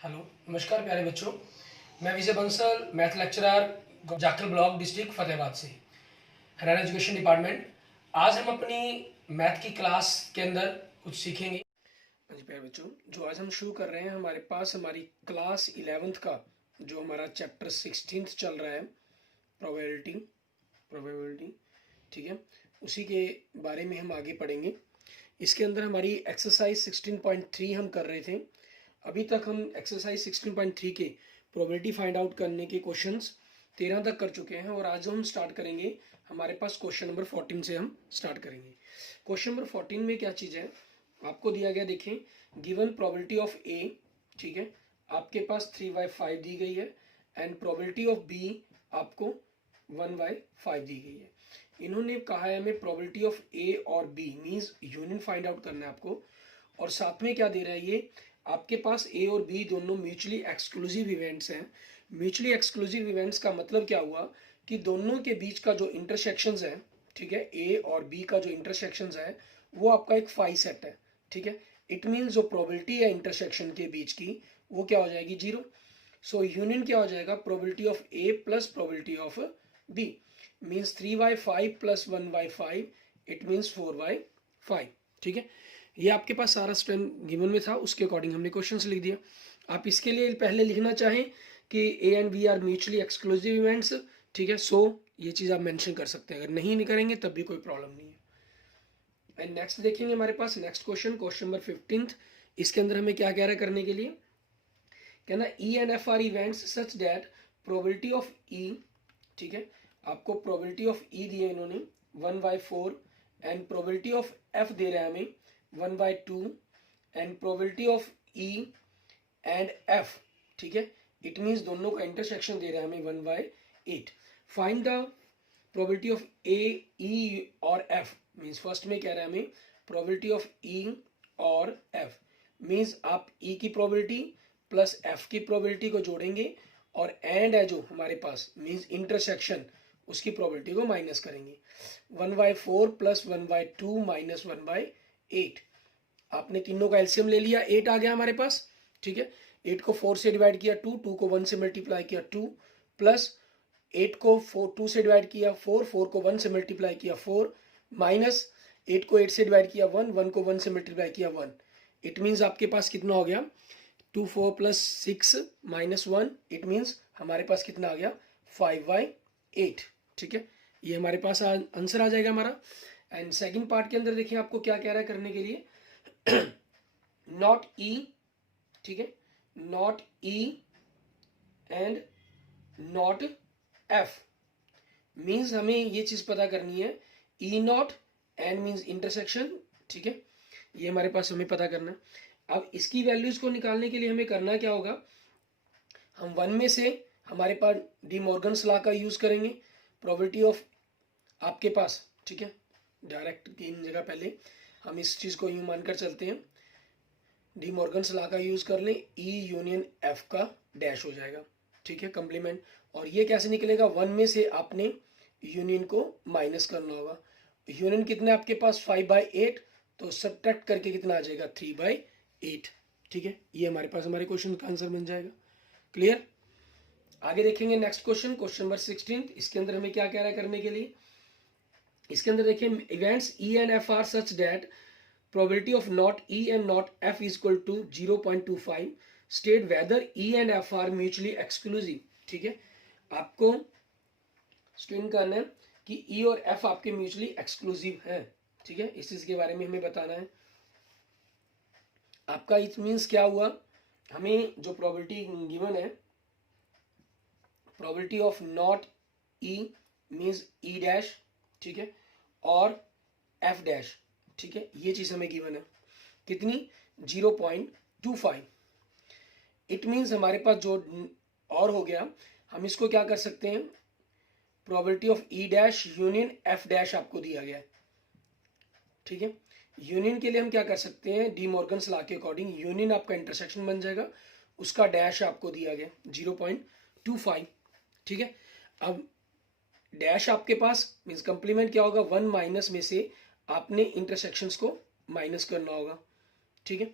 Hello, नमस्कार प्यारे बच्चों। मैं Vijay Bansal, math lecturer, Jakhal block, district Fatehabad से, हरियाणा एजुकेशन डिपार्टमेंट। आज हम अपनी मैथ की क्लास के अंदर कुछ सीखेंगे। हाँ जी प्यारे बच्चों, जो आज हम शुरू कर रहे हैं, हमारे पास हमारी क्लास 11th का जो हमारा चैप्टर 16 चल रहा है, प्रोबेबिलिटी प्रोबेबिलिटी ठीक है, उसी के बारे में हम आगे पढ़ेंगे। इसके अंदर हमारी एक्सरसाइज 16.3 हम कर रहे थे। अभी तक हम एक्सरसाइज 16.3 के प्रोबेबिलिटी फाइंड आउट करने के क्वेश्चंस 13 तक कर चुके हैं और आज हम स्टार्ट करेंगे। हमारे पास क्वेश्चन नंबर 14 से हम स्टार्ट करेंगे। क्वेश्चन नंबर 14 में क्या चीज़ है आपको दिया गया, देखें, गिवन प्रोबेबिलिटी ऑफ ए, ठीक है, आपके पास 3/5 दी गई है एंड प्रोबेबिलिटी ऑफ बी आपको 1/5 दी गई है। इन्होंने कहा है हमें प्रोबेबिलिटी ऑफ ए और B means union find out करना है आपको, और साथ में क्या दे रहा है, ये आपके पास ए और बी दोनों म्यूचुअली एक्सक्लूसिव इवेंट्स हैं। म्यूचुअली एक्सक्लूसिव इवेंट्स का मतलब क्या हुआ कि दोनों के बीच का जो इंटरसेक्शंस है, ठीक है, ए और बी का जो इंटरसेक्शंस है वो आपका एक फाई सेट है, ठीक है। इट मीन्स जो प्रोबेबिलिटी है इंटरसेक्शन के बीच की वो क्या हो जाएगी, 0। सो यूनियन क्या हो जाएगा, probability of A plus probability of B means 3/5 plus 1/5, it means 4/5, ठीक है। ये आपके पास सारा स्ट्रेंथ गिवन में था, उसके अकॉर्डिंग हमने क्वेश्चंस लिख दिया। आप इसके लिए पहले लिखना चाहें कि A and B are mutually exclusive events, ठीक है, सो ये चीज़ आप मेंशन कर सकते हैं। अगर नहीं करेंगे तब भी कोई प्रॉब्लम नहीं है। एंड नेक्स्ट देखेंगे हमारे पास नेक्स्ट क्वेश्चन नंबर 15। इसके अंदर हमें क्या कह रहा है करने के लिए, कहना E and F are events such that probability of E, ठीक है, आपको प्रोबेबिलिटी ऑफ ई दिए इन्होंने 1/4 एंड प्रोबेबिलिटी ऑफ एफ दे रहा है हमें 1/2 and probability of E and F, ठीक है, इट मीन्स दोनों का इंटरसेक्शन दे रहा है हमें 1/8। फाइंड द प्रोबेबिलिटी ऑफ ए, ई और एफ मीन्स फर्स्ट में कह रहा है हमें प्रोबेबिलिटी ऑफ ई और एफ मीन्स आप ई की प्रोबेबिलिटी प्लस एफ की प्रोबेबिलिटी को जोड़ेंगे और एंड है जो हमारे पास मीन्स इंटरसेक्शन, उसकी प्रोबेबिलिटी को माइनस करेंगे। 1/4 प्लस 1/2 माइनस 1/8, आपने तीनों का एलसीएम ले लिया, 8 आ गया हमारे पास, ठीक है। 8 को 4 से डिवाइड किया 2, 2 को 1 से मल्टीप्लाई किया 2, प्लस 8 को 2 से डिवाइड किया 4, 4 को 1 से मल्टीप्लाई किया 4, माइनस 8 को 8 से डिवाइड किया 1, 1 को 1 से मल्टीप्लाई किया 1। इट मीन्स आपके पास कितना हो गया, 2 4 प्लस 6 माइनस 1, इट मीन्स हमारे पास कितना आ गया 5/8, ठीक है। ये हमारे पास आंसर आ जाएगा हमारा। एंड सेकंड पार्ट के अंदर देखिए आपको क्या कह रहा है करने के लिए, नॉट ई, ठीक है, not E and not F means हमें ये चीज पता करनी है, ई नॉट एंड मीन्स इंटरसेक्शन, ठीक है, ये हमारे पास हमें पता करना है। अब इसकी वैल्यूज को निकालने के लिए हमें करना क्या होगा, हम 1 में से हमारे पास डी मॉर्गन्स लॉ का यूज करेंगे। प्रोबेबिलिटी ऑफ आपके पास, ठीक है, डायरेक्ट 3 जगह पहले हम इस चीज को यूं मानकर चलते हैं, डी मॉर्गन्स लॉ का यूज कर लें, ई यूनियन एफ का डैश हो जाएगा, ठीक है, कंप्लीमेंट। और ये कैसे निकलेगा, 1 में से आपने यूनियन को माइनस करना होगा। यूनियन कितना है आपके पास 5/8, तो सब्ट्रैक्ट करके कितना आ जाएगा 3/8, ठीक है। ये हमारे पास हमारे क्वेश्चन का आंसर बन जाएगा। क्लियर। आगे देखेंगे नेक्स्ट क्वेश्चन नंबर 16। इसके अंदर हमें क्या कह रहा है करने के लिए, इसके अंदर देखिए events E and F are such that probability of not E and not F is equal to 0.25, state whether E and F are mutually exclusive, ठीक है। आपको स्टेट करना है कि ई और एफ आपके म्यूचुअली एक्सक्लूसिव हैं, ठीक है, इस चीज के बारे में हमें बताना है। आपका इट मीन्स क्या हुआ, हमें जो प्रोबेबिलिटी गिवन है, probability of not E means E dash, ठीक है, और एफ डैश, ठीक है, ये चीज हमें गिवन है कितनी 0.25। इट मीन्स हमारे पास जो और हो गया, हम इसको क्या कर सकते हैं, probability of E dash union F dash आपको दिया गया है, ठीक है। यूनियन के लिए हम क्या कर सकते हैं, डी मॉर्गन्स लॉ के अकॉर्डिंग यूनियन आपका इंटरसेक्शन बन जाएगा, उसका डैश आपको दिया गया 0.25, ठीक है। अब डैश आपके पास मीन्स कंप्लीमेंट क्या होगा, 1 माइनस में से आपने इंटरसेक्शंस को माइनस करना होगा, ठीक है।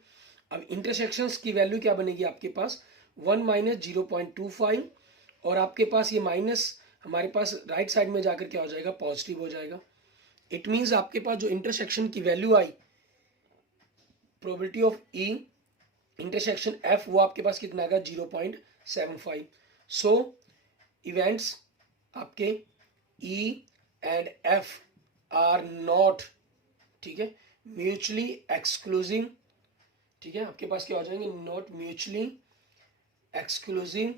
अब इंटरसेक्शंस की वैल्यू क्या बनेगी आपके पास 1 माइनस 0.25 और आपके पास ये माइनस हमारे पास राइट साइड में जाकर क्या हो जाएगा पॉजिटिव हो जाएगा। इट मीन्स आपके पास जो इंटरसेक्शन की value I probability of E intersection F वो आपके पास कितना आ गया 0.75। सो इवेंट्स आपके ई एंड एफ आर नॉट, ठीक है, म्यूचुअली एक्सक्लूसिव, ठीक है, आपके पास क्या हो जाएंगे नॉट म्यूचुअली एक्सक्लूसिव,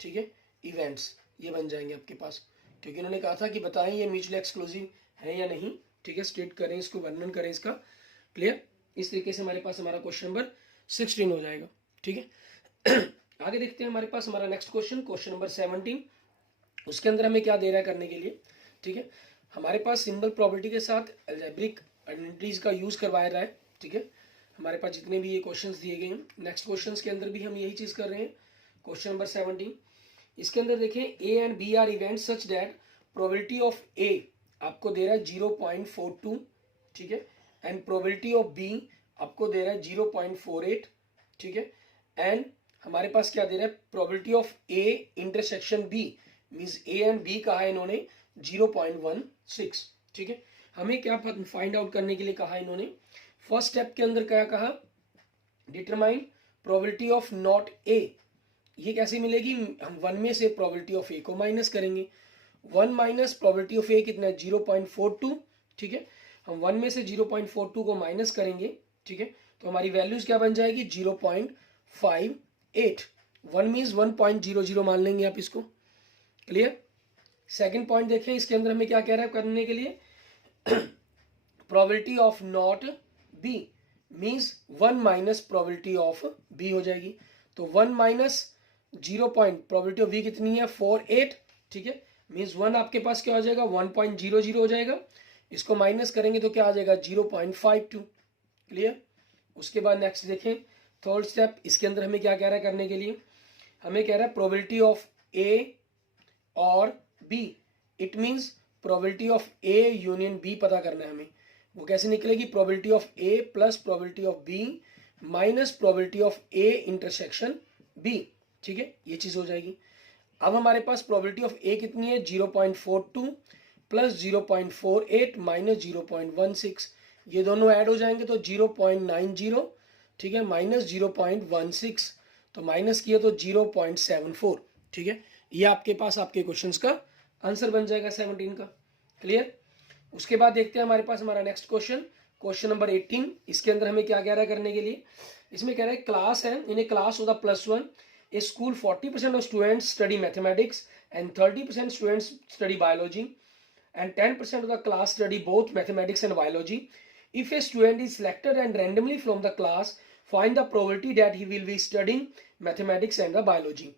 ठीक है, इवेंट्स ये बन जाएंगे आपके पास, क्योंकि उन्होंने कहा था कि बताएं ये म्यूचुअली एक्सक्लूसिव है या नहीं, ठीक है, स्टेट करें इसको, वर्णन करें इसका। क्लियर? इस तरीके से हमारे पास हमारा क्वेश्चन नंबर 16 हो जाएगा। ठीक है, आगे देखते हैं हमारे पास हमारा नेक्स्ट क्वेश्चन, क्वेश्चन नंबर 17। उसके अंदर हमें क्या दे रहा है करने के लिए, ठीक है, हमारे पास सिंबल प्रॉपर्टी के साथ अलजेब्रिक आइडेंटिटीज का यूज करवाया रहा है। ठीक है, हमारे पास जितने भी ये क्वेश्चंस दिए गए हैं नेक्स्ट क्वेश्चंस के अंदर भी हम यही चीज कर रहे हैं। क्वेश्चन नंबर 17 इसके अंदर देखें A and B are event such that probability of A आपको दे रहा है 0.42, ठीक है, एंड प्रोबेबिलिटी ऑफ बी आपको दे रहा है 0.48, ठीक है, एंड हमारे पास क्या दे रहा है probability of A intersection B, means A and B कहा है इन्होंने 0.16। ठीक है, हमें क्या फाइंड आउट करने के लिए कहा इन्होंने, फर्स्ट स्टेप के अंदर क्या कहा, determine probability of not a. ये कैसे मिलेगी, हम 1 में से प्रोबेबिलिटी ऑफ ए को माइनस करेंगे, 1 माइनस प्रोबेबिलिटी ऑफ ए कितना है 0.42, ठीक है, हम 1 में से 0.42 को माइनस करेंगे, ठीक है, तो हमारी वैल्यूज क्या बन जाएगी 0.58। 1 मीन्स 1.00 मान लेंगे आप इसको। क्लियर? सेकंड पॉइंट देखें, इसके अंदर हमें क्या कह रहा है करने के लिए, probability of not B means 1 minus probability of B हो जाएगी। तो 1 minus 0 point probability of B कितनी है 48, ठीक है, मीन्स 1 आपके पास क्या हो जाएगा 1.00 हो जाएगा, इसको माइनस करेंगे तो क्या आ जाएगा 0.52। क्लियर? उसके बाद नेक्स्ट देखें थर्ड स्टेप, इसके अंदर हमें क्या कह रहा है करने के लिए, हमें कह रहा है प्रोबेबिलिटी ऑफ ए और B, it means probability of A union B पता करना है हमें। वो कैसे निकलेगी, probability of A plus probability of B minus probability of A intersection B, ठीक है, ये चीज हो जाएगी। अब हमारे पास प्रोबेबिलिटी ऑफ ए कितनी है 0.42 प्लस 0.48 माइनस 0.16, ये दोनों ऐड हो जाएंगे तो 0.90, ठीक है, माइनस 0.16, तो माइनस किया तो 0.74, ठीक है, ये आपके पास आपके क्वेश्चंस का आंसर बन जाएगा 17 का। क्लियर? उसके बाद देखते हैं हमारे पास हमारा नेक्स्ट क्वेश्चन, क्वेश्चन नंबर 18। इसके अंदर हमें क्या कह रहा है करने के लिए, इसमें कह रहा है क्लास है, in a class of the +1 a school 40% of students study mathematics and 30% students study biology and 10% of the class study both mathematics and biology. If a student is selected and randomly from the class, find the probability that he will be studying mathematics and the biology.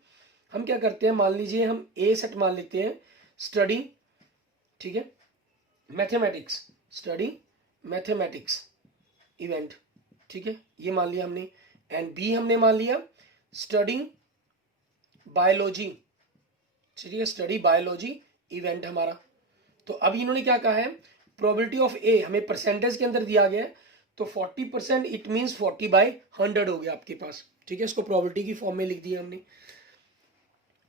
हम क्या करते हैं, मान लीजिए हम ए set मान लेते हैं स्टडी, ठीक है, मैथमेटिक्स, स्टडी मैथमेटिक्स इवेंट, ठीक है, ये मान लिया हमने, एंड बी हमने मान लिया स्टडी बायोलॉजी, ठीक है, स्टडी बायोलॉजी इवेंट हमारा। तो अब इन्होंने क्या कहा है, प्रोबेबिलिटी ऑफ ए हमें परसेंटेज के अंदर दिया गया है, तो 40% इट मींस 40/100 हो गया आपके पास, ठीक है, इसको प्रोबेबिलिटी की फॉर्म में लिख दिया हमने।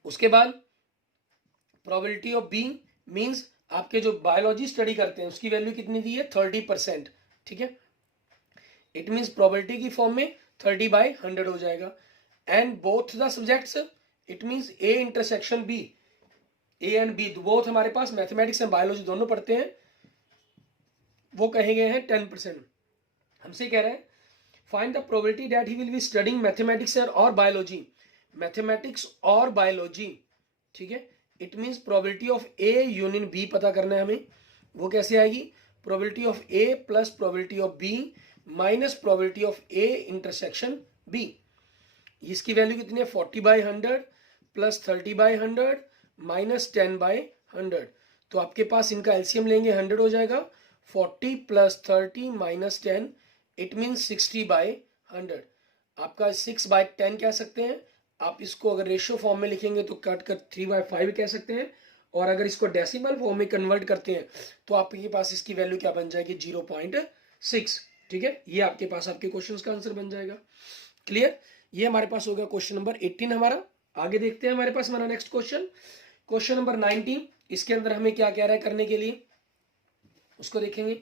उसके बाद प्रोबेबिलिटी ऑफ बी मींस आपके जो बायोलॉजी स्टडी करते हैं उसकी वैल्यू कितनी दी है 30%, ठीक है, इट मींस प्रोबेबिलिटी की फॉर्म में 30/100 हो जाएगा, and both the subjects it means A intersection B, A and B both हमारे पास मैथमेटिक्स एंड बायोलॉजी दोनों पढ़ते हैं, वो कहे गए हैं 10%। हमसे कह रहे हैं find the probability that he will be studying mathematics और बायोलॉजी, मैथमेटिक्स और बायोलॉजी, ठीक है, it means probability of A union B पता करना है हमें। वो कैसे आएगी, probability of A plus probability of B minus probability of A intersection B. इसकी वैल्यू कितनी है 40/100 प्लस 30/100 माइनस 10/100, तो आपके पास इनका एलसीएम लेंगे 100 हो जाएगा, 40 प्लस 30 माइनस 10 इट मीन्स 60/100। आपका 6/10 कह सकते हैं आप, इसको अगर रेशियो फॉर्म में लिखेंगे तो कट कर 3/5 कह सकते हैं, और अगर इसको डेसिमल फॉर्म में कन्वर्ट करते हैं तो आपके पास इसकी वैल्यू क्या बन जाएगी 0.6, ठीक है, ये आपके पास आपके क्वेश्चन का आंसर बन जाएगा। क्लियर, ये हमारे पास हो गया क्वेश्चन नंबर 18 हमारा। आगे देखते हैं हमारे पास हमारा नेक्स्ट क्वेश्चन, क्वेश्चन नंबर 19। इसके अंदर हमें क्या कह रहा है करने के लिए, उसको देखेंगे।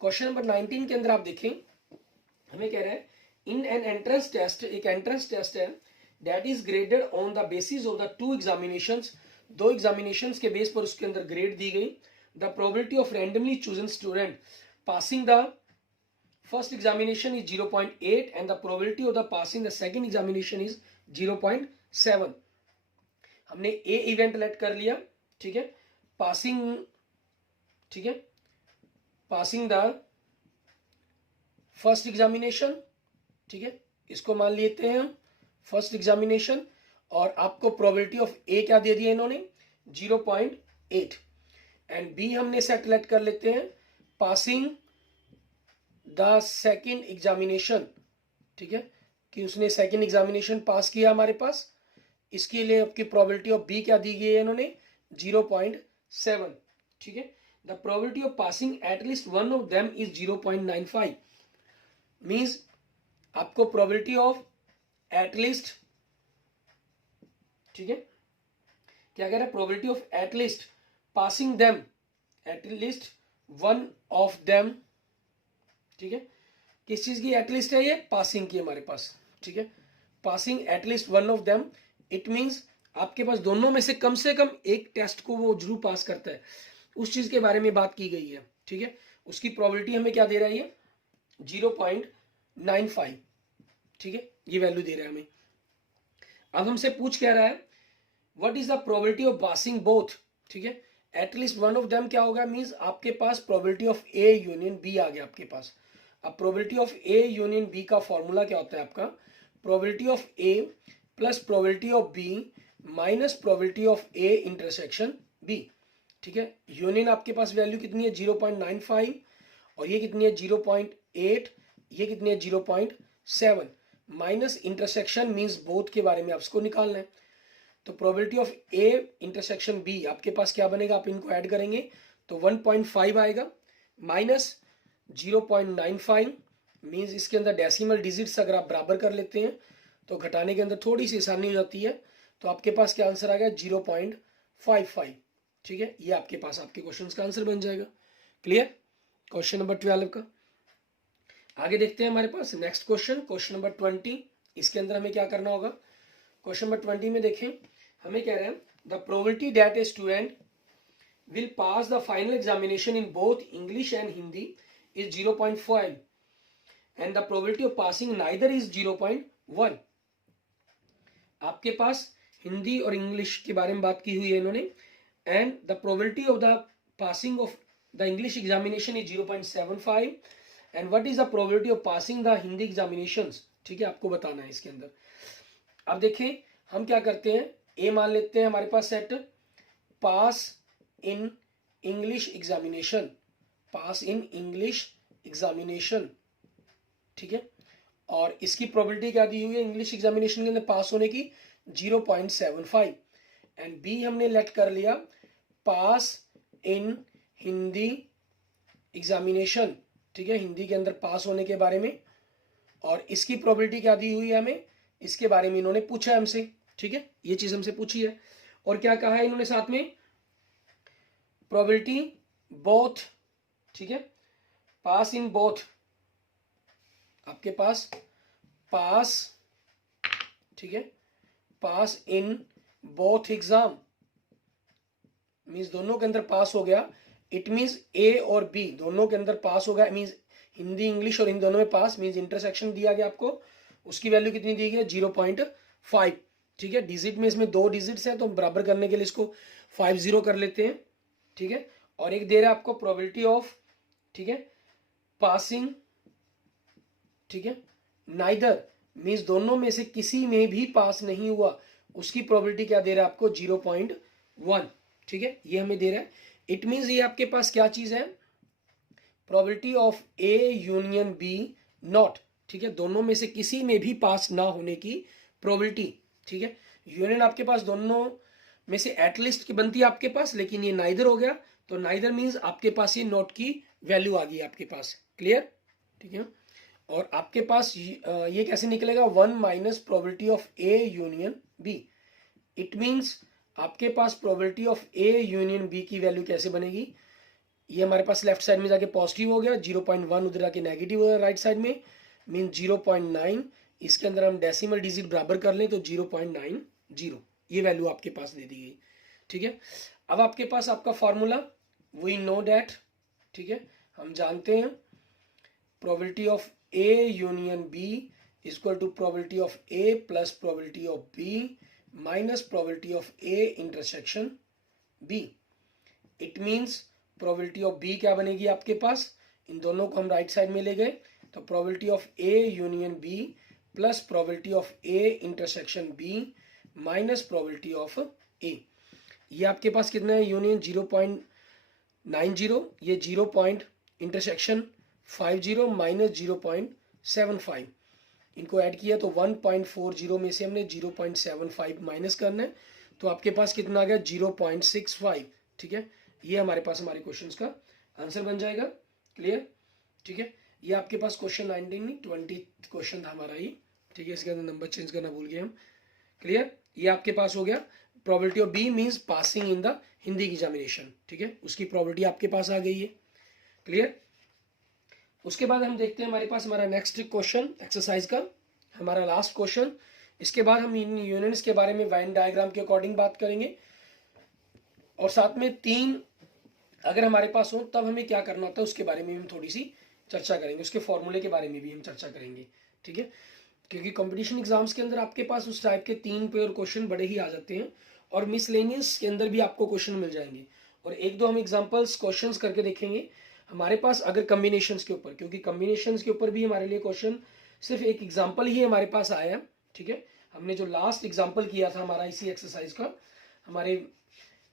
क्वेश्चन नंबर 19 के अंदर आप देखें, हमें कह रहा है इन एन एंट्रेंस टेस्ट, एक एंट्रेंस टेस्ट है that is graded on the basis of the 2 examinations, 2 examinations के बेस पर उसके अंदर ग्रेड दी गई। The probability of randomly chosen student passing the first examination is 0.8 and the probability of the passing the second examination is 0.7। हमने ए event late कर लिया, ठीक है, पासिंग, ठीक है, पासिंग द फर्स्ट एग्जामिनेशन, ठीक है, इसको मान लेते हैं हम फर्स्ट एग्जामिनेशन, और आपको प्रोबेबिलिटी ऑफ ए क्या दे दिया इन्होंने 0.8, एंड बी हमने सेलेक्ट कर लेते हैं पासिंग द सेकंड एग्जामिनेशन, ठीक है, कि उसने सेकंड एग्जामिनेशन पास किया हमारे पास। इसके लिए आपकी प्रोबेबिलिटी ऑफ बी क्या दी गई है इन्होंने 0.7, ठीक है। The probability of passing at least one of them is 0.95, means आपको प्रोबेबिलिटी ऑफ एटलीस्ट, ठीक है, क्या कह रहा है, probability of at least passing them, at least one of them, ठीक है, किस चीज की एटलीस्ट है ये, पासिंग की हमारे पास, ठीक है, passing at least one of them, it means आपके पास दोनों में से कम एक टेस्ट को वो जरूर पास करता है, उस चीज के बारे में बात की गई है, ठीक है। उसकी प्रोबेबिलिटी हमें क्या दे रहा है ये 0.95, ठीक है, ये वैल्यू दे रहा है हमें। अब हमसे पूछ क्या रहा है, what is the probability of passing both, ठीक है, एटलीस्ट वन ऑफ देम क्या होगा, मींस आपके पास probability of A union B आ गया आपके पास। अब probability of A union B का फॉर्मूला क्या होता है आपका, probability of A plus probability of B minus probability of A intersection B, ठीक है। यूनियन आपके पास वैल्यू कितनी है 0.95, और ये कितनी है 0.8, ये कितनी है 0.7, माइनस इंटरसेक्शन मींस बोथ के बारे में आपको निकालना है। तो probability of A intersection B आपके पास क्या बनेगा, आप इनको ऐड करेंगे तो 1.5 आएगा, माइनस 0.95 मींस इसके अंदर डेसिमल डिजिट्स अगर आप बराबर कर लेते हैं तो घटाने के अंदर थोड़ी सी आसानी हो जाती है, तो आपके पास क्या आंसर आ गया 0.55, ठीक है। ये आपके पास आपके क्वेश्चन का आंसर बन जाएगा। क्लियर, क्वेश्चन नंबर 12 का। आगे देखते हैं हमारे पास नेक्स्ट क्वेश्चन, क्वेश्चन नंबर 20। इसके अंदर हमें क्या करना होगा, क्वेश्चन नंबर 20 में देखें, हमें कह रहे हैं the probability that a student will pass the final examination in both English and Hindi is 0.5 and the probability of passing neither is 0.1। आपके पास हिंदी और इंग्लिश के बारे में बात की हुई है इन्होंने, and the probability of the passing of the English examination is 0.75 and what is the probability of passing the Hindi examinations, ठीक है, आपको बताना है इसके अंदर। अब देखें हम क्या करते हैं, ए मान लेते हैं हमारे पास set pass in English examination, pass in English examination, ठीक है, और इसकी प्रोबेबिलिटी क्या दी हुई है इंग्लिश एग्जामिनेशन के अंदर पास होने की 0.75, एंड बी हमने लेट कर लिया पास इन हिंदी एग्जामिनेशन, ठीक है, हिंदी के अंदर पास होने के बारे में, और इसकी प्रोबेबिलिटी क्या दी हुई है हमें, इसके बारे में इन्होंने पूछा है हमसे, ठीक है, ये चीज हमसे पूछी है। और क्या कहा है इन्होंने साथ में, प्रोबेबिलिटी बोथ, ठीक है, पास इन बोथ, आपके पास पास, ठीक है, पास इन बोथ एग्जाम मींस दोनों के अंदर पास हो गया, इट मींस ए और बी दोनों के अंदर पास हो गया, मींस हिंदी इंग्लिश और इन दोनों में पास, मींस इंटरसेक्शन दिया गया आपको, उसकी वैल्यू कितनी दी गई 0.5, ठीक है। डिजिट में इसमें 2 डिजिट्स है तो बराबर करने के लिए इसको 50 कर लेते हैं, ठीक है। और एक दे रहा है आपको प्रोबेबिलिटी ऑफ, ठीक है, पासिंग, ठीक है, नाइदर मींस दोनों में से किसी में भी पास नहीं हुआ, उसकी प्रोबेबिलिटी क्या दे रहा है आपको 0.1, ठीक है, ये हमें दे रहा है। इट मींस ये आपके पास क्या चीज है, probability of A union B not, ठीक है, दोनों में से किसी में भी पास ना होने की प्रोबेबिलिटी, ठीक है। यूनियन आपके पास दोनों में से एटलीस्ट की बनती है आपके पास, लेकिन ये नाइदर हो गया, तो नाइदर मींस आपके पास ये नॉट की वैल्यू आ गई आपके पास। क्लियर, ठीक है। और आपके पास ये कैसे निकलेगा, 1 minus probability of A union B. It means आपके पास probability of A union B की वैल्यू कैसे बनेगी, ये हमारे पास लेफ्ट साइड में जाके पॉजिटिव हो गया, 0.1 उधर जाके नेगेटिव हो गया राइट साइड में, मीन 0.9। इसके अंदर हम डेसिमल डिजिट बराबर कर लें तो 0.90, ये वैल्यू आपके पास दे दी गई। ठीक है, अब आपके पास आपका फॉर्मूला, वी नो डैट, ठीक है, हम जानते हैं probability of A union B equal to probability of A plus probability of B minus probability of A intersection B. It means probability of B क्या बनेगी आपके पास, इन दोनों को हम राइट साइड में ले गए तो probability of A union B plus probability of A intersection B minus probability of A. ये आपके पास कितना है, यूनियन 0.90, ये 0. इंटरसेक्शन 50 माइनस 0.75, इनको ऐड किया तो 1.40 में से हमने 0.75 माइनस करना है तो आपके पास कितना आ गया, 0.65। ठीक है, ये हमारे पास हमारे क्वेश्चंस का आंसर बन जाएगा। क्लियर, ठीक है, ये आपके पास क्वेश्चन 19 नहीं 20 क्वेश्चन था हमारा ये। ठीक है, इसके अंदर नंबर चेंज करना भूल गए हम। क्लियर, ये आपके पास हो गया probability of B means passing in the Hindi examination. ठीक है, उसकी प्रोबेबिलिटी आपके पास आ गई है। क्लियर, उसके बाद हम देखते हैं हमारे पास हमारा नेक्स्ट क्वेश्चन एक्सरसाइज का, हमारा लास्ट क्वेश्चन। इसके बाद हम इन यूनियंस के बारे में वेन डायग्राम के अकॉर्डिंग बात करेंगे और साथ में 3 अगर हमारे पास हो तब हमें क्या करना होता है उसके बारे में हम थोड़ी सी चर्चा करेंगे, उसके फॉर्मूले के बारे में भी हम चर्चा करेंगे। ठीक है, क्योंकि कंपटीशन एग्जाम्स के अंदर आपके पास उस टाइप के 3 पेयर क्वेश्चन बड़े ही आ जाते हैं और मिसलेनियस के अंदर भी आपको क्वेश्चन मिल जाएंगे और 1-2 हम एग्जांपल्स क्वेश्चंस करके देखेंगे हमारे पास अगर कॉम्बिनेशंस के ऊपर, क्योंकि कॉम्बिनेशंस के ऊपर भी हमारे लिए क्वेश्चन सिर्फ एक एग्जाम्पल ही हमारे पास आया। ठीक है, हमने जो लास्ट एग्जाम्पल किया था हमारा इसी एक्सरसाइज का हमारे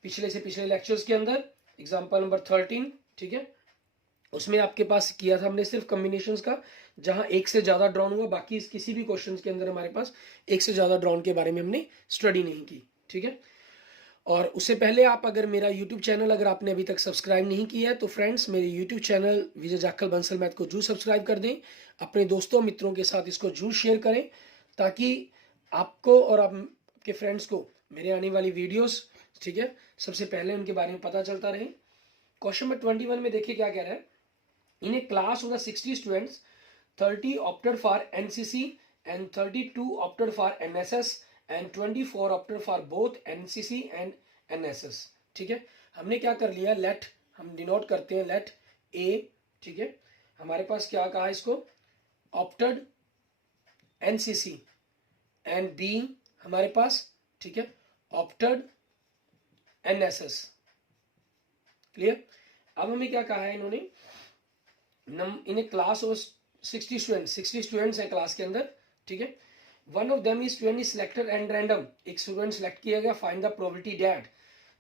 पिछले से पिछले लेक्चर्स के अंदर, एग्जाम्पल नंबर 13, ठीक है, उसमें आपके पास किया था हमने सिर्फ कॉम्बिनेशंस का, जहां एक से ज़्यादा ड्रॉन हुआ, बाकी किसी भी क्वेश्चंस के अंदर हमारे पास एक से ज़्यादा ड्रॉन के बारे में हमने स्टडी नहीं की। ठीक है, और उससे पहले आप अगर मेरा यूट्यूब चैनल अगर आपने अभी तक सब्सक्राइब नहीं किया है तो फ्रेंड्स मेरे यूट्यूब चैनल विजय जाखल बंसल मैथ को जरूर सब्सक्राइब कर दें, अपने दोस्तों मित्रों के साथ इसको जरूर शेयर करें ताकि आपको और आपके फ्रेंड्स को मेरे आने वाली वीडियोस, ठीक है, सबसे पहले उनके बारे में पता चलता रहे। क्वेश्चन नंबर 21 में देखिए क्या कह रहा है, in a class of the 60 students 30 opted for NCC and 32 opted for NSS and 24 opted for both NCC and NSS। ठीक है, हमने क्या कर लिया, लेट हम डिनोट करते हैं लेट ए। ठीक है, हमारे पास क्या कहा इसको, ऑप्टेड NCC एंड बी हमारे पास, ठीक है, ऑप्टेड NSS। क्लियर, अब हमें क्या कहा है इन्होंने, इन ए क्लास ऑफ 60 स्टूडेंट्स है क्लास के अंदर। ठीक है, one of them is student is selected and random, एक स्टूडेंट सिलेक्ट किया गया, find the probability that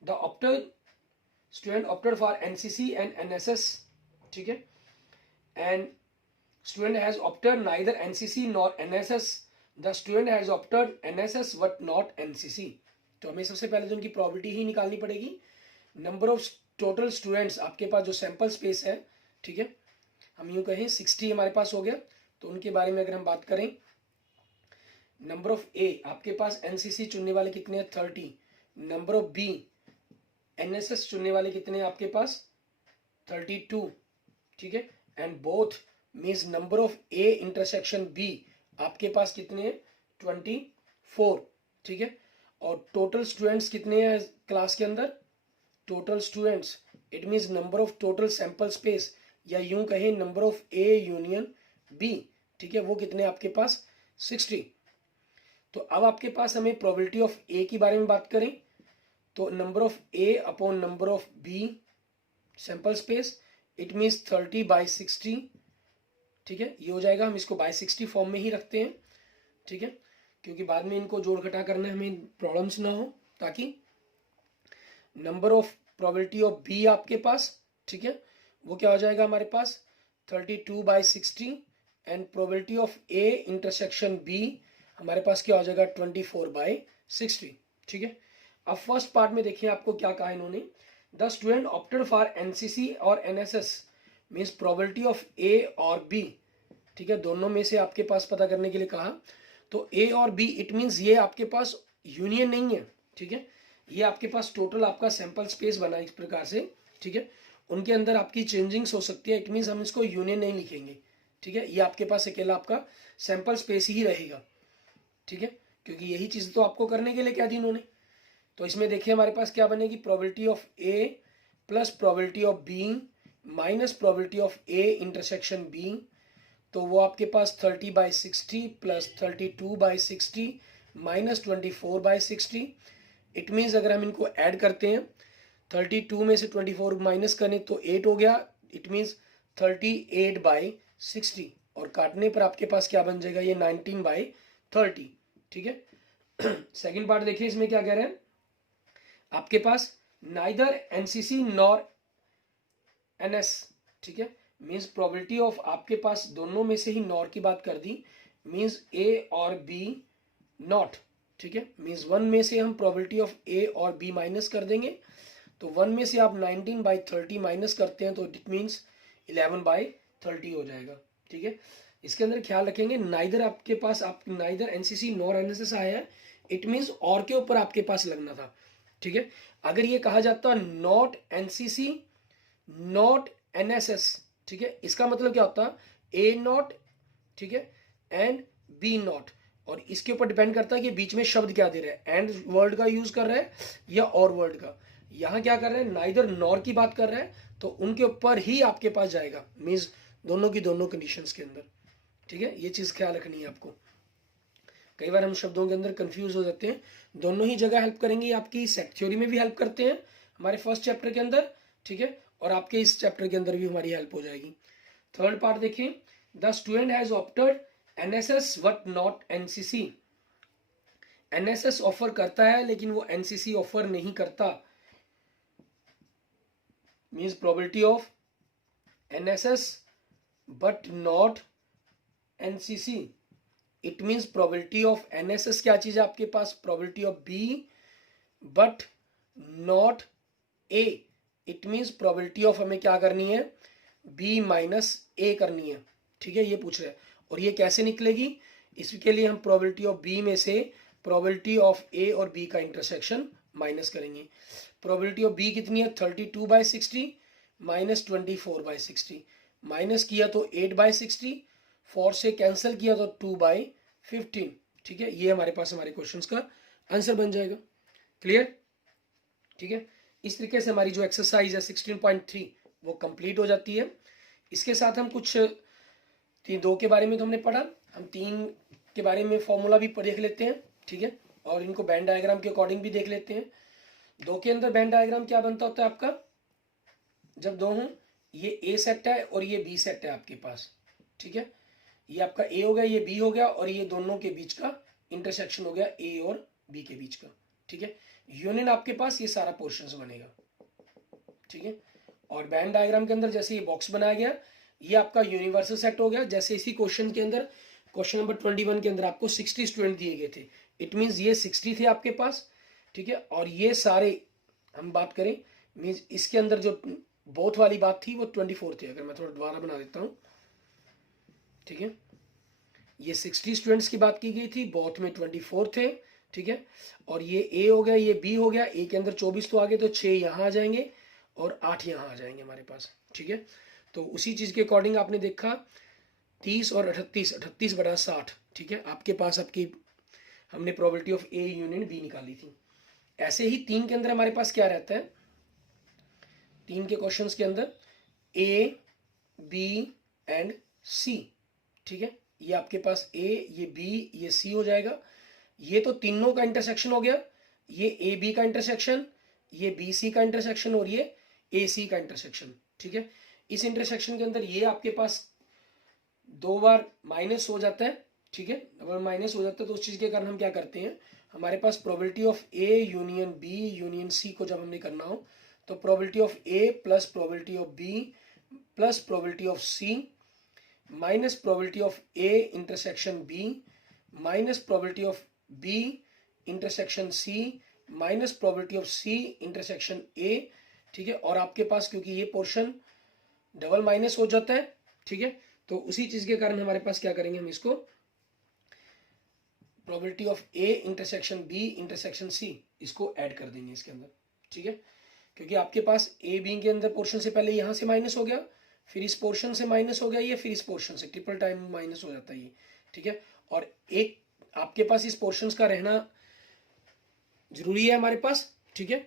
the opted student opted for NCC and NSS। ठीक है, and student has opted neither NCC nor NSS, the student has opted NSS but not NCC। तो हमें सबसे पहले तो उनकी प्रोबेबिलिटी ही निकालनी पड़ेगी। नंबर ऑफ टोटल स्टूडेंट्स आपके पास जो सैंपल स्पेस है, ठीक है, हम यूं कहें 60 हमारे पास हो गया, तो उनके बारे में अगर हम बात करें, नंबर ऑफ ए आपके पास NCC चुनने वाले कितने हैं, 30। नंबर ऑफ बी NSS चुनने वाले कितने हैं आपके पास, 32। ठीक है, and both means number of A intersection B आपके पास कितने हैं, 24। ठीक है, और टोटल स्टूडेंट्स कितने हैं क्लास के अंदर, total students it means number of total sample space या यूं कहें number of A union B. ठीक है, वो कितने आपके पास, 60। तो अब आपके पास हमें प्रोबेबिलिटी ऑफ ए के बारे में बात करें तो number of A upon number of B sample space it means 30/60। ठीक है, ये हो जाएगा, हम इसको बाय 60 फॉर्म में ही रखते हैं। ठीक है, क्योंकि बाद में इनको जोड़ घटा करना हमें प्रॉब्लम्स ना हो, ताकि number of probability of B आपके पास, ठीक है, वो क्या हो जाएगा हमारे पास 32/60 and probability of A intersection B हमारे पास क्या हो जाएगा 24/60। ठीक है, अब फर्स्ट पार्ट में देखिए आपको क्या कहा इन्होंने, the student opted for NCC और NSS means probability of A और बी ठीक है, दोनों में से आपके पास पता करने के लिए कहा। तो ए और बी, इट मीन्स ये आपके पास यूनियन नहीं है, ठीक है, ये आपके पास टोटल आपका सैंपल स्पेस बना इस प्रकार से, ठीक है, उनके अंदर आपकी चेंजिंग्स हो सकती है, इट मीन्स हम इसको यूनियन नहीं लिखेंगे, ठीक है, ये आपके पास अकेला आपका सैंपल स्पेस ही रहेगा, ठीक है, क्योंकि यही चीज़ तो आपको करने के लिए क्या दी इन्होंने। तो इसमें देखिए हमारे पास क्या बनेगी, probability of A plus probability of B minus probability of A intersection B, तो वो आपके पास 30/60 प्लस 32/60 माइनस 24/60। इट मीन्स अगर हम इनको ऐड करते हैं, 32 में से 24 माइनस करें तो 8 हो गया, इट मीन्स 38/60, और काटने पर आपके पास क्या बन जाएगा, ये 19/30, ठीक है। सेकेंड पार्ट देखिए, इसमें क्या कह रहे हैं, आपके पास नाइदर एनसीसी नॉर एनएस, ठीक है, मीन्स प्रोबेबिलिटी ऑफ, आपके पास दोनों में से ही नॉर की बात कर दी, मीन्स ए और बी नॉट, ठीक है, मीन्स 1 में से हम प्रोबेबिलिटी ऑफ ए और बी माइनस कर देंगे, तो 1 में से आप 19/30 माइनस करते हैं तो इट मीन्स 11/30 हो जाएगा, ठीक है। इसके अंदर ख्याल रखेंगे, नाइदर आपके पास, आप नाइदर एनसीसी नॉर एनएसएस आया है, इट मीन्स और के ऊपर आपके पास लगना था, ठीक है। अगर ये कहा जाता नॉट एनसीसी नॉट एनएसएस, ठीक है, इसका मतलब क्या होता है, ए नॉट, ठीक है, एंड बी नॉट, और इसके ऊपर डिपेंड करता है कि बीच में शब्द क्या दे रहा है, एंड वर्ड का यूज कर रहा है या और वर्ड का। यहां क्या कर रहे हैं, नाइदर नॉर की बात कर रहा है, तो उनके ऊपर ही आपके पास जाएगा, मीन्स दोनों की दोनों कंडीशंस के अंदर, ठीक है, ये चीज ख्याल रखनी है आपको। कई बार हम शब्दों के अंदर कंफ्यूज हो जाते हैं, दोनों ही जगह हेल्प करेंगे, आपकी सेट थ्योरी में भी हेल्प करते हैं हमारे फर्स्ट चैप्टर के अंदर, ठीक है, और आपके इस चैप्टर के अंदर भी हमारी हेल्प हो जाएगी। थर्ड पार्ट देखिए, the student has opted NSS but not NCC, NSS offer करता है लेकिन वो एनसीसी ऑफर नहीं करता, means probability of NSS but not NCC, it means probability of NSS क्या चीज है आपके पास, probability of B but not A, it means probability of हमें क्या करनी है, बी माइनस ए करनी है, ठीक है, ये पूछ रहे हैं। और ये कैसे निकलेगी, इसके लिए हम प्रोबेबिलिटी ऑफ बी में से प्रोबेबिलिटी ऑफ ए और बी का इंटरसेक्शन माइनस करेंगे। प्रोबेबिलिटी ऑफ बी कितनी है, 32/60 माइनस 24/60, माइनस किया तो 8/60, 4 से कैंसिल किया तो 2/15, ठीक है, ये हमारे पास हमारे क्वेश्चंस का आंसर बन जाएगा। क्लियर, ठीक है। इस तरीके से हमारी जो एक्सरसाइज है 16.3 वो कंप्लीट हो जाती है। इसके साथ हम कुछ 2 के बारे में तो हमने पढ़ा, हम 3 के बारे में फॉर्मूला भी देख लेते हैं, ठीक है, और इनको बैंड डायग्राम के अकॉर्डिंग भी देख लेते हैं। 2 के अंदर बैंड डायग्राम क्या बनता होता है आपका, जब 2 हों, ये ए सेट है और ये बी सेट है आपके पास, ठीक है, ये आपका ए हो गया, ये बी हो गया, और ये दोनों के बीच का इंटरसेक्शन हो गया ए और बी के बीच का, ठीक है, यूनियन आपके पास ये सारा पोर्शंस बनेगा, ठीक है। और बैंड डायग्राम के अंदर जैसे ये बॉक्स बनाया गया, ये आपका यूनिवर्सल सेट हो गया। जैसे इसी क्वेश्चन के अंदर, क्वेश्चन नंबर 21 के अंदर आपको 60 स्टूडेंट दिए गए थे, इट मीन्स ये 60 थे आपके पास, ठीक है, और ये सारे हम बात करें, मीन्स इसके अंदर जो बोथ वाली बात थी वो 24 थे। अगर मैं थोड़ा दोबारा बना देता हूँ, ठीक है, ये 60 स्टूडेंट्स की बात की गई थी, बोथ में 24 थे, ठीक है, और ये ए हो गया, ये बी हो गया, ए के अंदर 24 तो आ गए, तो 6 यहाँ आ जाएंगे और 8 यहाँ आ जाएंगे हमारे पास, ठीक है। तो उसी चीज के अकॉर्डिंग आपने देखा 30 और 38/60, ठीक है, आपके पास आपकी हमने probability of A union B निकाली थी। ऐसे ही 3 के अंदर हमारे पास क्या रहता है, 3 के क्वेश्चंस के अंदर ए बी एंड सी, ठीक है, ये आपके पास ए, ये बी, ये सी हो जाएगा। ये तो तीनों का इंटरसेक्शन हो गया, ये ए बी का इंटरसेक्शन, ये बी सी का इंटरसेक्शन, और ये ए सी का इंटरसेक्शन, ठीक है। इस इंटरसेक्शन के अंदर ये आपके पास 2 बार माइनस हो जाता है, ठीक है, अगर माइनस हो जाता है तो उस चीज के कारण हम क्या करते हैं, हमारे पास probability of A union B union C को जब हमने करना हो, तो probability of A plus probability of B plus probability of C minus probability of A intersection B minus probability of B intersection C minus probability of C intersection A, ठीक है। और आपके पास क्योंकि ये पोर्शन डबल माइनस हो जाता है, ठीक है, तो उसी चीज़ के कारण हमारे पास क्या करेंगे, हम इसको probability of A intersection B intersection C इसको ऐड कर देंगे इसके अंदर, ठीक है। क्योंकि आपके पास ए बी के अंदर पोर्शन से पहले यहाँ से माइनस हो गया, फिर इस पोर्शन से माइनस हो गया ये, फिर इस पोर्शन से ट्रिपल टाइम माइनस हो जाता है ये, ठीक है। और एक आपके पास इस पोर्शंस का रहना जरूरी है हमारे पास, ठीक है।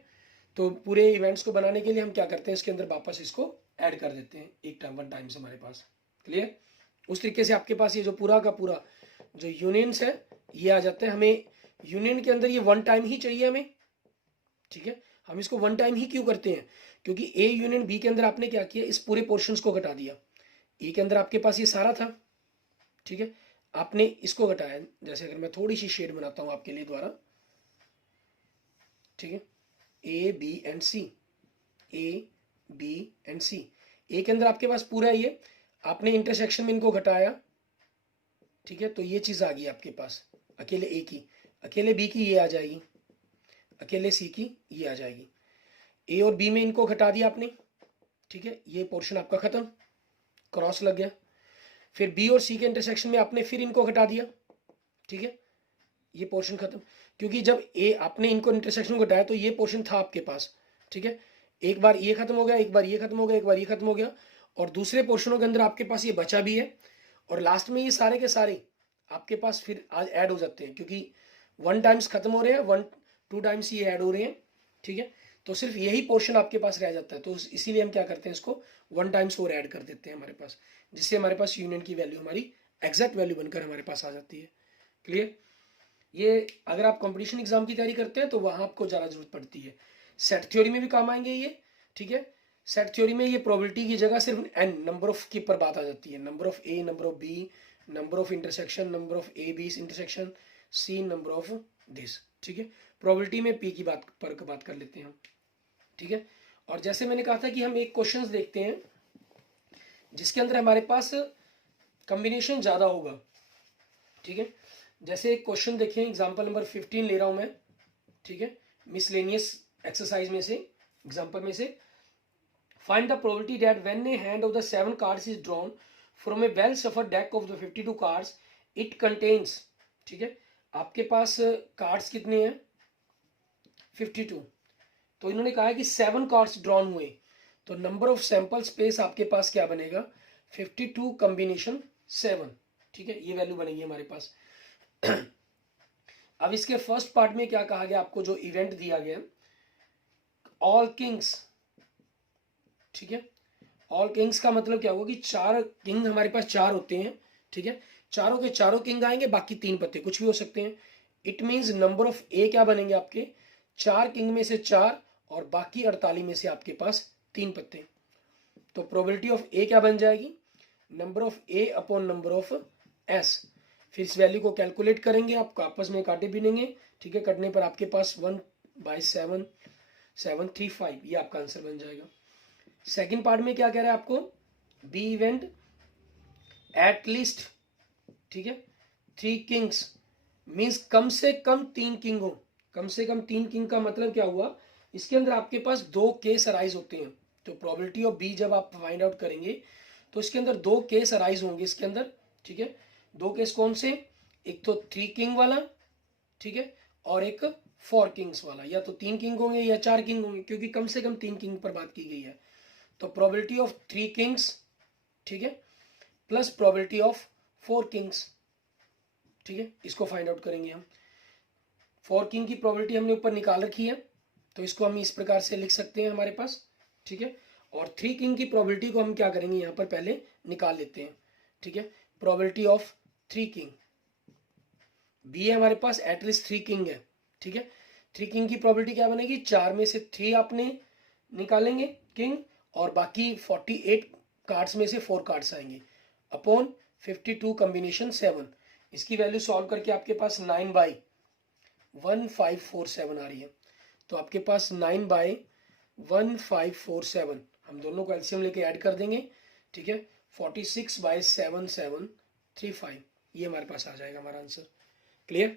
तो पूरे इवेंट्स को बनाने के लिए हम क्या करते हैं, इसके अंदर वापस इसको ऐड कर देते हैं एक टाइम, वन टाइम से हमारे पास, क्लियर। उस तरीके से आपके पास ये जो पूरा का पूरा जो यूनियंस है ये आ जाते हैं। हमें यूनियन के अंदर ये वन टाइम ही चाहिए हमें, ठीक है। हम इसको वन टाइम ही क्यों करते हैं, क्योंकि ए यूनियन बी के अंदर आपने क्या किया, इस पूरे पोर्शंस को घटा दिया। ए के अंदर आपके पास ये सारा था, ठीक है, आपने इसको घटाया। जैसे अगर मैं थोड़ी सी शेड बनाता हूं आपके लिए द्वारा, ठीक है, A B and C, A B and C. A के अंदर आपके पास पूरा ये, आपने इंटरसेक्शन में इनको घटाया, ठीक है, तो ये चीज आ गई आपके पास, अकेले ए की, अकेले बी की ये आ जाएगी, अकेले सी की ये आ जाएगी। ए और बी में इनको घटा दिया आपने, ठीक है, ये पोर्शन आपका खत्म, क्रॉस लग गया। फिर बी और सी के इंटरसेक्शन में आपने फिर इनको घटा दिया, ठीक है, ये पोर्शन खत्म। क्योंकि जब ए आपने इनको इंटरसेक्शन को घटाया तो ये पोर्शन था आपके पास, ठीक है। एक बार ये खत्म हो गया, एक बार ये खत्म हो गया, एक बार ये खत्म हो गया, और दूसरे पोर्शनों के अंदर आपके पास ये बचा भी है, और लास्ट में ये सारे के सारे आपके पास फिर आज ऐड हो जाते हैं, क्योंकि वन टाइम्स खत्म हो रहे हैं, वन टू टाइम्स ये ऐड हो रहे हैं, ठीक है। तो सिर्फ यही पोर्शन आपके पास रह जाता है, तो इसीलिए हम क्या करते हैं, इसको वन टाइम्स और ऐड कर देते हैं हमारे पास, जिससे हमारे पास यूनियन की वैल्यू हमारी एग्जैक्ट वैल्यू बनकर हमारे पास आ जाती है, क्लियर। ये अगर आप कंपटीशन एग्जाम की तैयारी करते हैं तो वहां आपको ज़्यादा जरूरत पड़ती है। सेट थ्योरी में भी काम आएंगे ये, ठीक है। सेट थ्योरी में ये प्रोबेबिलिटी की जगह सिर्फ एन नंबर ऑफ की पर बात आ जाती है, number of A, number of B, number of intersection, number of A B intersection, C number of this, ठीक है। प्रोबेबिलिटी में पी की बात कर लेते हैं हम, ठीक है। और जैसे मैंने कहा था कि हम एक क्वेश्चंस देखते हैं जिसके अंदर हमारे पास कॉम्बिनेशन ज़्यादा होगा, ठीक है। जैसे एक क्वेश्चन देखें, एग्जाम्पल नंबर 15 ले रहा हूं मैं, ठीक है, मिसलेनियस एक्सरसाइज में से, एग्जाम्पल में से, find the probability that when A hand of the 7 cards is drawn from A well suffered deck of the 52 cards it contains, ठीक है। आपके पास कार्ड्स कितने हैं, 52। तो इन्होंने कहा है कि 7 कार्ड्स ड्रॉन हुए, तो नंबर ऑफ सैंपल स्पेस आपके पास क्या बनेगा, 52 कॉम्बिनेशन 7, ठीक है, ये वैल्यू बनेगी हमारे पास। अब इसके फर्स्ट पार्ट में क्या कहा गया, आपको जो इवेंट दिया गया, ऑल किंग्स, ठीक है। ऑल किंग्स का मतलब क्या होगा कि 4 किंग हमारे पास 4 होते हैं, ठीक है, चारों के चारों किंग आएंगे, बाकी 3 पत्ते कुछ भी हो सकते हैं। इट मींस नंबर ऑफ ए क्या बनेंगे आपके, 4 किंग में से 4 और बाकी 48 में से आपके पास 3 पत्ते। तो प्रोबेबिलिटी ऑफ ए क्या बन जाएगी, number of A upon number of S. फिर इस वैल्यू को कैलकुलेट करेंगे, आप आपस में काटे बीनेंगे, ठीक है, कटने पर आपके पास 1/7 735 ये आपका आंसर बन जाएगा। सेकंड पार्ट में क्या कह रहा है आपको, बी इवेंट एट लीस्ट, ठीक है, 3 किंग्स मींस कम से कम 3 किंग हो। कम से कम 3 किंग का मतलब क्या हुआ, इसके अंदर आपके पास 2 केस अराइज होते हैं। तो प्रोबेबिलिटी ऑफ बी जब आप फाइंड आउट करेंगे तो इसके अंदर 2 केस अराइज होंगे इसके अंदर, ठीक है। 2 केस कौन से, एक तो 3 किंग वाला, ठीक है, और एक 4 किंग्स वाला, या तो 3 किंग होंगे या 4 किंग होंगे, क्योंकि कम से कम 3 किंग पर बात की गई है। तो प्रोबेबिलिटी ऑफ 3 किंग्स, ठीक है, प्लस प्रोबेबिलिटी ऑफ 4 किंग्स, ठीक है, इसको फाइंड आउट करेंगे हम। 4 किंग की प्रोबेबिलिटी हमने ऊपर निकाल रखी है, तो इसको हम इस प्रकार से लिख सकते हैं हमारे पास, ठीक है। और 3 किंग की प्रोबेबिलिटी को हम क्या करेंगे, यहाँ पर पहले निकाल लेते हैं, ठीक है। प्रोबेबिलिटी ऑफ 3 किंग, बी है हमारे पास, एटलीस्ट 3 किंग है, ठीक है। 3 किंग की प्रोबेबिलिटी क्या बनेगी, 4 में से 3 आपने निकालेंगे किंग, और बाकी 48 कार्ड्स में से 4 कार्ड्स आएंगे, अपॉन 52 कॉम्बिनेशन 7। इसकी वैल्यू सॉल्व करके आपके पास 9/1547 आ रही है। तो आपके पास 9/1547, हम दोनों को एलसीएम लेके ऐड कर देंगे, ठीक है, 46/7735 ये हमारे पास आ जाएगा हमारा आंसर, क्लियर,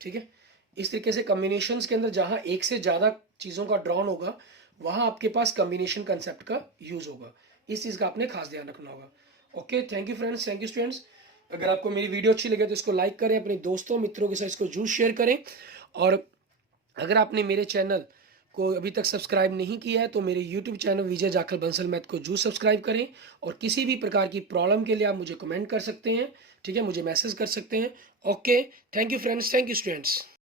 ठीक है। इस तरीके से कॉम्बिनेशंस के अंदर जहां एक से ज्यादा चीजों का ड्रॉन होगा वहां आपके पास कॉम्बिनेशन कंसेप्ट का यूज होगा, इस चीज का आपने खास ध्यान रखना होगा। Okay, thank you friends, thank you students. अगर आपको मेरी वीडियो अच्छी लगे तो इसको लाइक करें, अपने दोस्तों मित्रों के साथ इसको जरूर शेयर करें। और अगर आपने मेरे चैनल को अभी तक सब्सक्राइब नहीं किया है तो मेरे यूट्यूब चैनल विजय जाखल बंसल मैथ को जरूर सब्सक्राइब करें। और किसी भी प्रकार की प्रॉब्लम के लिए आप मुझे कमेंट कर सकते हैं, ठीक है, मुझे मैसेज कर सकते हैं। Okay, thank you friends, thank you students.